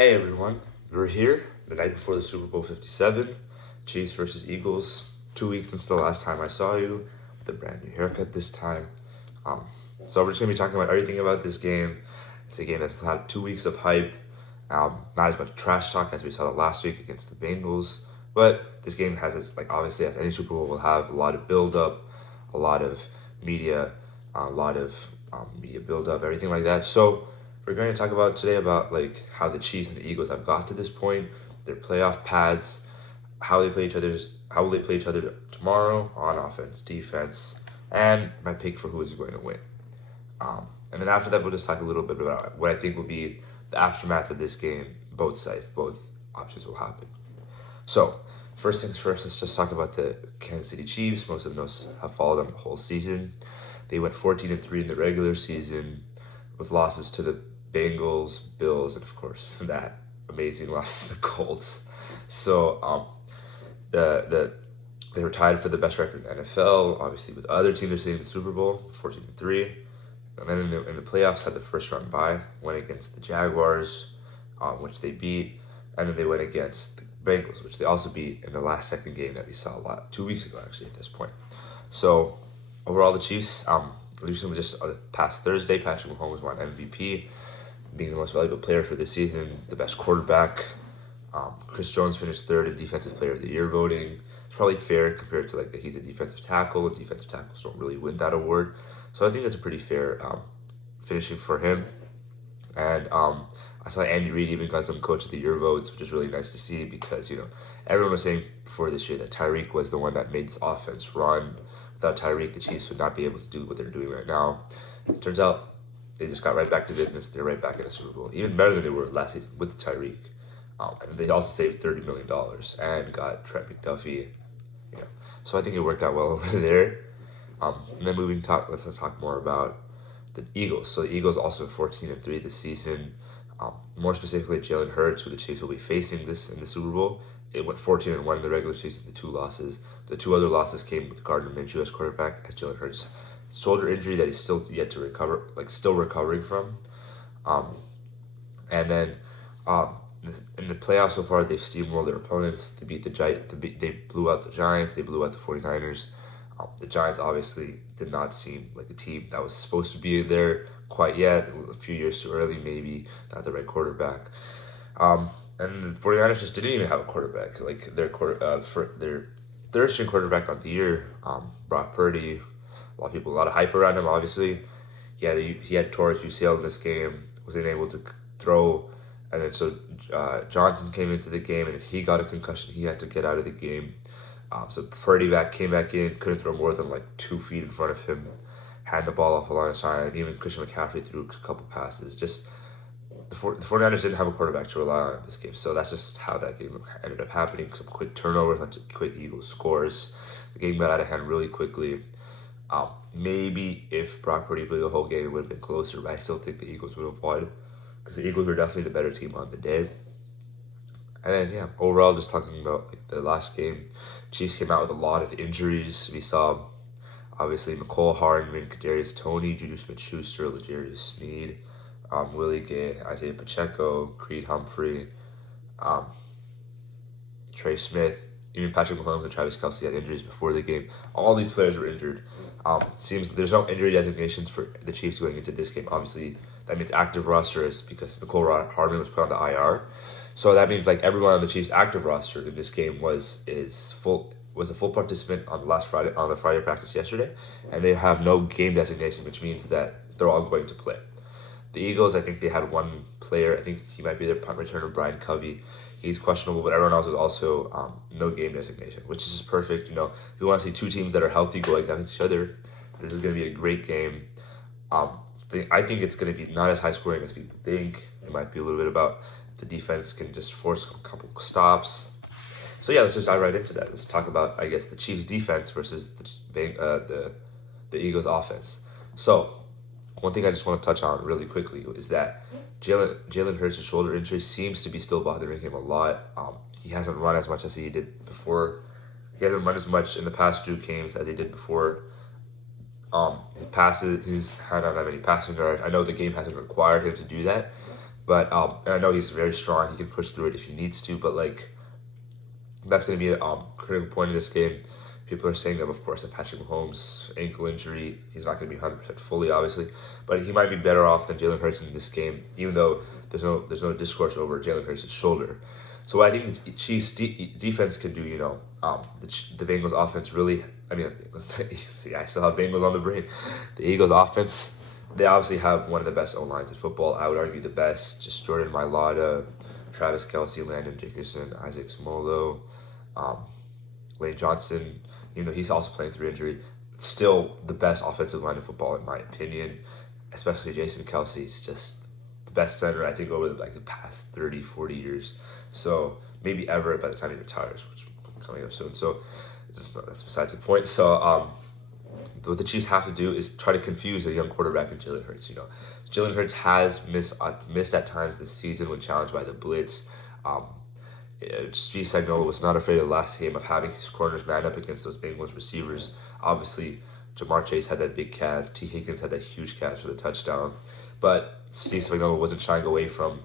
Hey everyone, we're here the night before the Super Bowl 57, Chiefs versus Eagles. 2 weeks since the last time I saw you, with a brand new haircut this time. Um, so we're just gonna be talking about everything about this game. It's a game that's had 2 weeks of hype. Not as much trash talk as we saw last week against the Bengals, but this game has its, like, obviously, as any Super Bowl will have, a lot of build up, a lot of media, a lot of media build up, everything like that. So we're going to talk about today about like how the Chiefs and the Eagles have got to this point, their playoff paths, how will they play each other tomorrow on offense, defense, and my pick for who is going to win. And then after that, we'll just talk a little bit about what I think will be the aftermath of this game. Both options will happen. So, first things first, let's just talk about the Kansas City Chiefs. Most of us have followed them the whole season. They went 14-3 in the regular season with losses to the Bengals, Bills, and of course that amazing loss to the Colts. So they were tied for the best record in the NFL, obviously with other teams they're sitting in the Super Bowl, 14-3. And then in the playoffs had the first round bye, went against the Jaguars, which they beat, and then they went against the Bengals, which they also beat in the second game that we saw 2 weeks ago actually at this point. So overall the Chiefs, recently just past Thursday, Patrick Mahomes won MVP, being the most valuable player for this season, the best quarterback. Chris Jones finished third in Defensive Player of the Year voting. It's probably fair compared to like he's a defensive tackle, and defensive tackles don't really win that award. So I think that's a pretty fair finishing for him. And I saw Andy Reid even got some Coach of the Year votes, which is really nice to see because, everyone was saying before this year that Tyreek was the one that made this offense run. Without Tyreek, the Chiefs would not be able to do what they're doing right now. It turns out they just got right back to business. They're right back in the Super Bowl, even better than they were last season with Tyreek. And they also saved $30 million and got Trent McDuffie. So I think it worked out well over there. And then let's talk more about the Eagles. So the Eagles also 14-3 this season. More specifically, Jalen Hurts, who the Chiefs will be facing this in the Super Bowl. It went 14-1 in the regular season, the 2 losses. The 2 other losses came with Gardner Minshew as quarterback, as Jalen Hurts shoulder injury that he's still yet to recover, still recovering from. And then in the playoffs so far, they've steamrolled their opponents. They beat they blew out the Giants. They blew out the 49ers. The Giants obviously did not seem like a team that was supposed to be there quite yet. A few years too early, maybe not the right quarterback. And the 49ers just didn't even have a quarterback. Like for their third string quarterback of the year, Brock Purdy. A lot of hype around him. Obviously, he had tore his UCL in this game. Wasn't able to throw, and then so Johnson came into the game, and if he got a concussion, he had to get out of the game. So Purdy came back in, couldn't throw more than 2 feet in front of him, hand the ball off the line of time. Even Christian McCaffrey threw a couple passes. Just the 49ers didn't have a quarterback to rely on in this game, so that's just how that game ended up happening. Some quick turnovers, quick Eagles scores. The game got out of hand really quickly. Maybe if Brock Purdy played the whole game, it would have been closer, but I still think the Eagles would have won because the Eagles were definitely the better team on the day. And then, overall, just talking about the last game, Chiefs came out with a lot of injuries. We saw, obviously, Mecole Hardman, Kadarius Toney, Juju Smith-Schuster, L'Jarius Sneed, Willie Gay, Isaiah Pacheco, Creed Humphrey, Trey Smith, even Patrick Mahomes and Travis Kelce had injuries before the game. All these players were injured. It seems there's no injury designations for the Chiefs going into this game. Obviously, that means active roster is because Mecole Hardman was put on the IR. So that means everyone on the Chiefs' active roster in this game was a full participant on the Friday practice yesterday, and they have no game designation, which means that they're all going to play. The Eagles, I think they had one player. I think he might be their punt returner, Brian Covey. He's questionable, but everyone else is also no game designation, which is just perfect. If you want to see 2 teams that are healthy going down each other, this is going to be a great game. I think it's going to be not as high scoring as people think. It might be a little bit about the defense can just force a couple stops. So let's just dive right into that. Let's talk about, I guess, the Chiefs' defense versus the Eagles' offense. So one thing I just want to touch on really quickly is that Jalen Hurts' shoulder injury seems to be still bothering him a lot. He hasn't run as much as he did before. He hasn't run as much in the past 2 games as he did before. He's had not that many passing yards. I know the game hasn't required him to do that, But and I know he's very strong. He can push through it if he needs to. But like that's going to be a critical point in this game. People are saying that, of course, that Patrick Mahomes' ankle injury, he's not going to be 100% fully, obviously, but he might be better off than Jalen Hurts in this game, even though there's no discourse over Jalen Hurts' shoulder. So what I think the Chiefs' defense can do, the Bengals' offense really, see, I still have Bengals on the brain. The Eagles' offense, they obviously have one of the best O-lines in football. I would argue the best. Just Jordan Mailata, Travis Kelce, Landon Dickerson, Isaac Smolo, Lane Johnson, even though he's also playing through injury, still the best offensive line in football in my opinion. Especially Jason Kelce's just the best center I think over the past 30, 40 years. So maybe ever by the time he retires, which is coming up soon. So that's besides the point. So what the Chiefs have to do is try to confuse a young quarterback in Jalen Hurts. Jalen Hurts has missed at times this season when challenged by the blitz. Steve Spagnuolo was not afraid of the last game of having his corners man up against those Bengals receivers. Obviously, Jamar Chase had that big catch. T. Higgins had that huge catch for the touchdown. But Steve Spagnuolo wasn't shying away from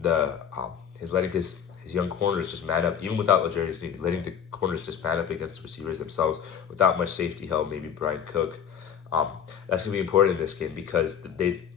letting his young corners just man up, even without L'Jarius Sneed, letting the corners just man up against the receivers themselves without much safety help, maybe Brian Cook. That's going to be important in this game because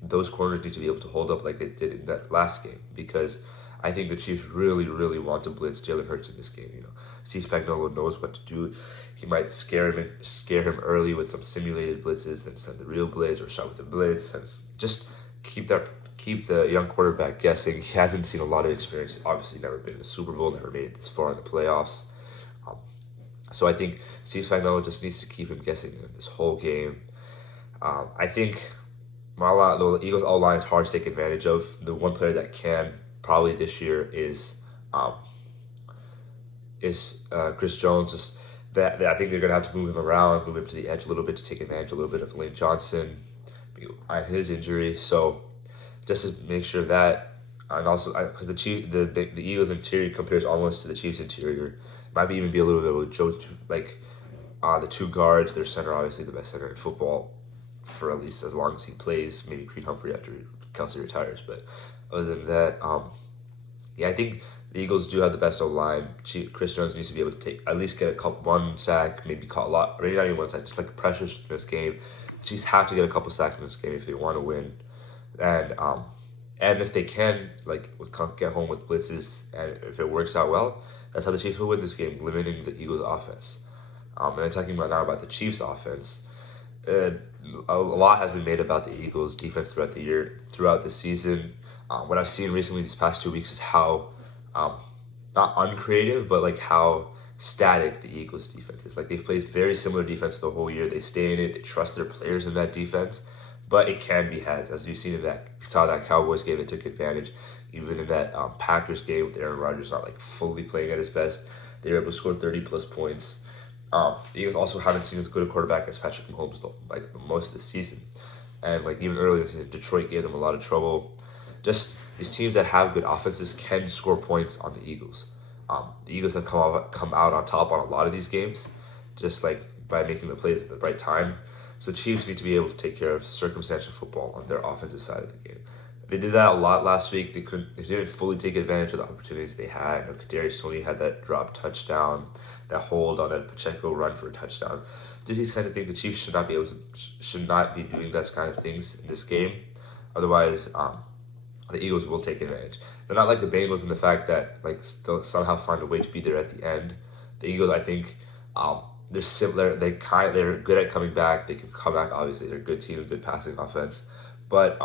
those corners need to be able to hold up like they did in that last game, because I think the Chiefs really, really want to blitz Jalen Hurts in this game. Steve Spagnuolo knows what to do. He might scare him early with some simulated blitzes, then send the real blitz or shot with the blitz, and just keep the young quarterback guessing. He hasn't seen a lot of experience. He's obviously never been in the Super Bowl, never made it this far in the playoffs. So I think Steve Spagnuolo just needs to keep him guessing in this whole game. I think the Eagles' O-line is hard to take advantage of. The one player that can probably this year is Chris Jones. Just that I think they're gonna have to move him around, move him to the edge a little bit to take advantage a little bit of Lane Johnson and his injury. So just to make sure that, and also because the Eagles' interior compares almost to the Chiefs' interior, might even be a little bit of a joke. Like the two guards, their center, obviously the best center in football for at least as long as he plays. Maybe Creed Humphrey after Kelce retires, but other than that, I think the Eagles do have the best O-line. Chris Jones needs to be able to at least get one sack, maybe caught a lot, maybe not even one sack, just like pressures in this game. The Chiefs have to get a couple sacks in this game if they want to win, and if they can, get home with blitzes, and if it works out well, that's how the Chiefs will win this game, limiting the Eagles' offense. And I'm talking about the Chiefs' offense. A lot has been made about the Eagles' defense throughout the season. What I've seen recently these past 2 weeks is how, not uncreative, but how static the Eagles' defense is. They've played very similar defense the whole year. They stay in it. They trust their players in that defense, but it can be had, as you've seen saw that Cowboys game that took advantage. Even in that Packers game with Aaron Rodgers not fully playing at his best, they were able to score 30+ points. The Eagles also haven't seen as good a quarterback as Patrick Mahomes most of the season, and even earlier this season, Detroit gave them a lot of trouble. Just these teams that have good offenses can score points on the Eagles. The Eagles have come out on top on a lot of these games, just by making the plays at the right time. So the Chiefs need to be able to take care of circumstantial football on their offensive side of the game. They did that a lot last week. They didn't fully take advantage of the opportunities they had. Kadarius Toney had that drop touchdown, that hold on that Pacheco run for a touchdown. Just these kind of things. The Chiefs should not be doing those kind of things in this game. Otherwise, the Eagles will take advantage. They're not like the Bengals in the fact that they'll somehow find a way to be there at the end. The Eagles, I think, they're similar. They're good at coming back. They can come back. Obviously, they're a good team, good passing offense. But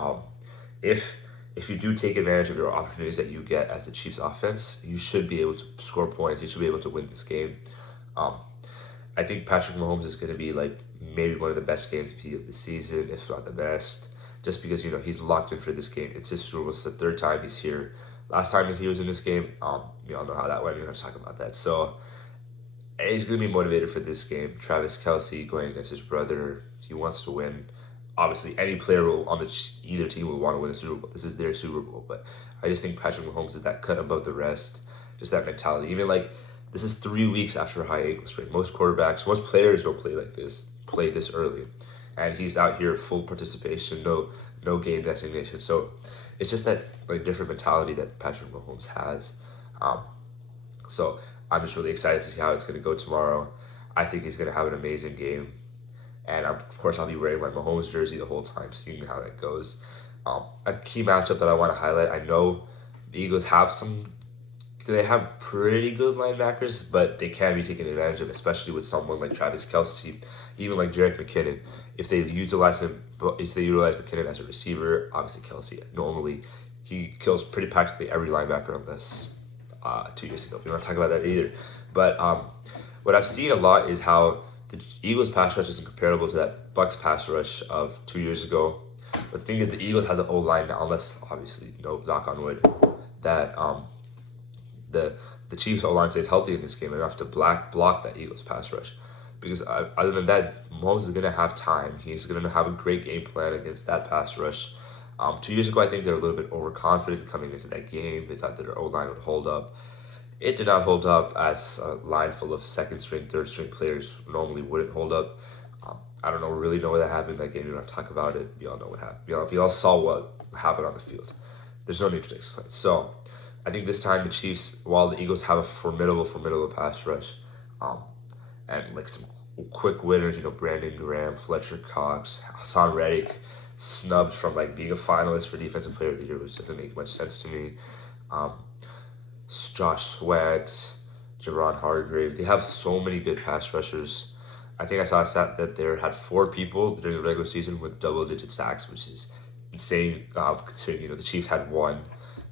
if you do take advantage of your opportunities that you get as the Chiefs offense, you should be able to score points. You should be able to win this game. I think Patrick Mahomes is going to be maybe one of the best games of the season, if not the best, just because he's locked in for this game. It's his Super Bowl. It's the third time he's here. Last time he was in this game, we all know how that went. We don't have to talk about that. So he's going to be motivated for this game. Travis Kelce going against his brother. He wants to win. Obviously, any player on either team will want to win the Super Bowl. This is their Super Bowl. But I just think Patrick Mahomes is that cut above the rest. Just that mentality. Even this is 3 weeks after a high ankle sprain. Most players don't play this early. And he's out here full participation. No no game designation. So it's just that like different mentality that Patrick Mahomes has. Um, so I'm just really excited to see how it's going to go tomorrow. I think he's going to have an amazing game. And of course, I'll be wearing my Mahomes jersey the whole time, seeing how that goes. A key matchup that I want to highlight, I know the Eagles they have pretty good linebackers, but they can be taken advantage of, especially with someone like Travis Kelce, even like Jerick McKinnon. If they utilize McKinnon as a receiver, obviously Kelce normally he kills pretty practically every linebacker on this 2 years ago. We don't talk about that either. But what I've seen a lot is how the Eagles pass rush isn't comparable to that Bucks pass rush of 2 years ago. But the thing is, the Eagles have the O-line now, unless obviously, no, knock on wood, that the Chiefs O-line stays healthy in this game enough to block that Eagles pass rush. Because other than that, Mahomes is going to have time. He's going to have a great game plan against that pass rush. 2 years ago, I think they were a little bit overconfident coming into that game. They thought that their O-line would hold up. It did not hold up, as a line full of second-string, third-string players normally wouldn't hold up. I don't really know what happened in that game. We don't have to talk about it. We all know what happened. We all saw what happened on the field. There's no need to explain. So, I think this time the Chiefs, while the Eagles have a formidable pass rush, and like some quick winners, Brandon Graham, Fletcher Cox, Hassan Reddick, snubbed from like being a finalist for Defensive Player of the Year, which doesn't make much sense to me. Josh Sweat, Javon Hargrave. They have so many good pass rushers. I think I saw a stat that they had 4 people during the regular season with double-digit sacks, which is insane considering, the Chiefs had 1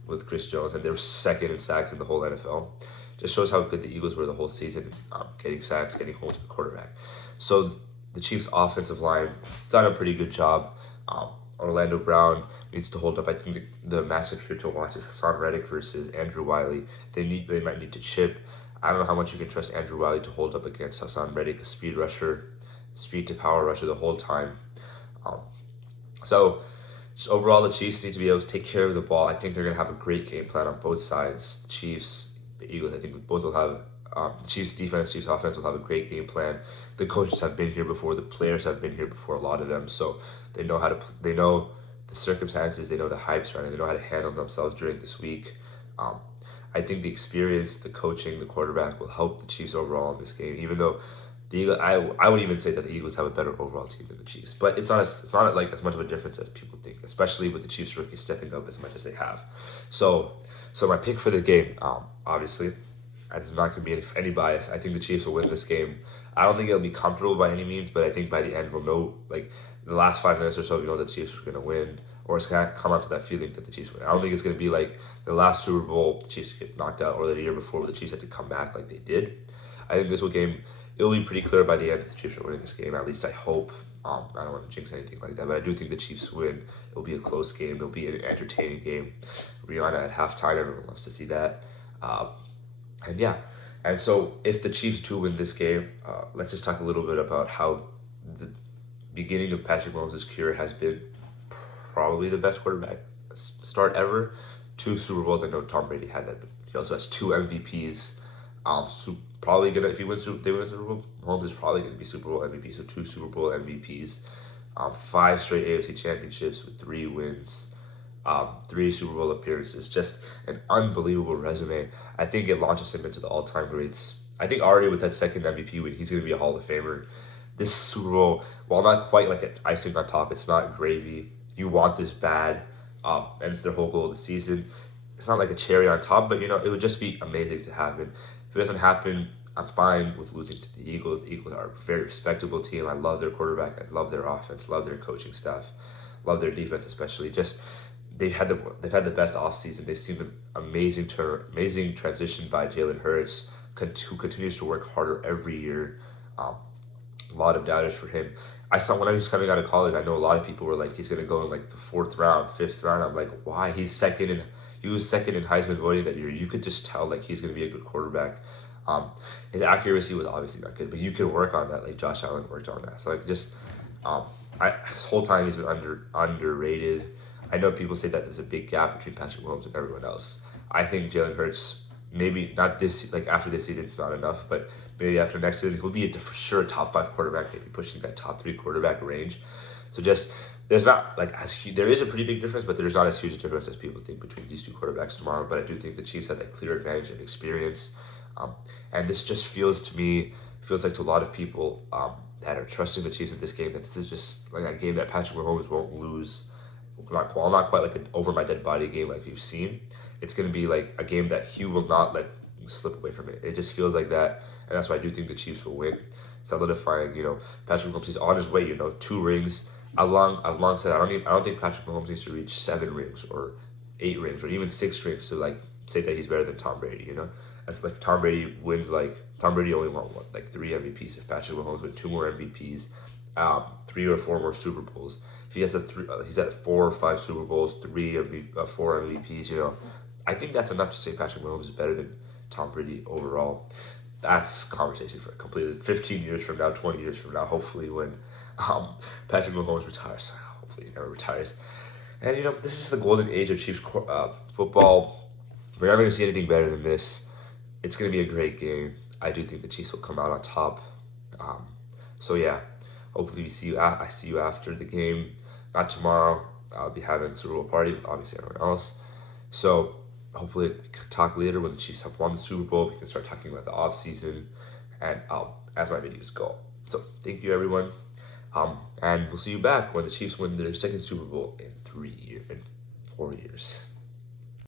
with Chris Jones, and they were second in sacks in the whole NFL. Just shows how good the Eagles were the whole season, getting sacks, getting home to the quarterback. So the Chiefs' offensive line done a pretty good job. Orlando Brown needs to hold up. I think the matchup here to watch is Hassan Reddick versus Andrew Wiley. They might need to chip. I don't know how much you can trust Andrew Wiley to hold up against Hassan Reddick, a speed to power rusher the whole time. So just overall, the Chiefs need to be able to take care of the ball. I think they're going to have a great game plan on both sides. The Chiefs, the Eagles, I think both will have the Chiefs defense, Chiefs offense will have a great game plan. The coaches have been here before. The players have been here before, a lot of them. So they know they know the circumstances. They know the hype's running. They know how to handle themselves during this week. I think the experience, the coaching, the quarterback will help the Chiefs overall in this game. Even though the Eagles, I would even say that the Eagles have a better overall team than the Chiefs. But it's not like as much of a difference as people think, especially with the Chiefs rookies stepping up as much as they have. So my pick for the game, obviously, it's not going to be any bias. I think the Chiefs will win this game. I don't think it'll be comfortable by any means, but I think by the end we'll know, like, the last 5 minutes or so, we know that the Chiefs are going to win, or it's going to come out to that feeling that the Chiefs win. I don't think it's going to be like the last Super Bowl, the Chiefs get knocked out, or the year before, where the Chiefs had to come back like they did. I think this game, it'll be pretty clear by the end that the Chiefs are winning this game. At least I hope. I don't want to jinx anything like that, but I do think the Chiefs win. It'll be a close game. It'll be an entertaining game. Rihanna at halftime, everyone loves to see that. And so if the Chiefs do win this game, let's just talk a little bit about how the beginning of Patrick Mahomes' career has been probably the best quarterback start ever. 2 Super Bowls. I know Tom Brady had that, but he also has 2 MVPs. Probably gonna, if they win Super Bowl, Mahomes is probably gonna be Super Bowl MVP. So 2 Super Bowl MVPs, 5 straight AFC championships with 3 wins. 3 Super Bowl appearances, just an unbelievable resume. I think it launches him into the all-time greats. I think already with that second MVP win, he's going to be a Hall of Famer. This Super Bowl, while not quite like an icing on top, it's not gravy. You want this bad, and it's their whole goal of the season. It's not like a cherry on top, but it would just be amazing to happen. If it doesn't happen, I'm fine with losing to the Eagles. The Eagles are a very respectable team. I love their quarterback. I love their offense. Love their coaching staff. Love their defense, especially. They've had the best offseason. They've seen the amazing transition by Jalen Hurts, who continues to work harder every year. A lot of doubters for him. I saw when I was coming out of college, I know a lot of people were like, he's going to go in like the 4th round, 5th round. I'm like, why? He was second in Heisman voting that year. You could just tell like he's going to be a good quarterback. His accuracy was obviously not good, but you could work on that. Like Josh Allen worked on that. So like just this whole time he's been underrated. I know people say that there's a big gap between Patrick Mahomes and everyone else. I think Jalen Hurts, maybe not after this season, it's not enough, but maybe after next season, he'll be for sure top 5 quarterback, maybe pushing that top 3 quarterback range. So just there's not like there is a pretty big difference, but there's not as huge a difference as people think between these two quarterbacks tomorrow. But I do think the Chiefs have that clear advantage of experience, and this just feels like to a lot of people that are trusting the Chiefs in this game that this is just like a game that Patrick Mahomes won't lose. Not quite like an over my dead body game like we've seen. It's going to be like a game that he will not let slip away from it. It just feels like that, and that's why I do think the Chiefs will win, solidifying. Patrick Mahomes is on his way. 2 rings. I've long said I don't think Patrick Mahomes needs to reach 7 rings or 8 rings or even 6 rings to like say that he's better than Tom Brady. That's like Tom Brady only won 3 MVPs. If Patrick Mahomes win 2 more MVPs, 3 or 4 more Super Bowls. If he has he's at 4 or 5 Super Bowls, 4 MVPs. I think that's enough to say Patrick Mahomes is better than Tom Brady overall. That's conversation for completely 15 years from now, 20 years from now, hopefully when Patrick Mahomes retires. Hopefully he never retires. And this is the golden age of Chiefs football. We're never going to see anything better than this. It's going to be a great game. I do think the Chiefs will come out on top. So yeah, hopefully I see you after the game. Not tomorrow. I'll be having a Super Bowl party with obviously everyone else. So hopefully we can talk later when the Chiefs have won the Super Bowl. We can start talking about the off season and as my videos go. So thank you everyone. And we'll see you back when the Chiefs win their second Super Bowl in 4 years.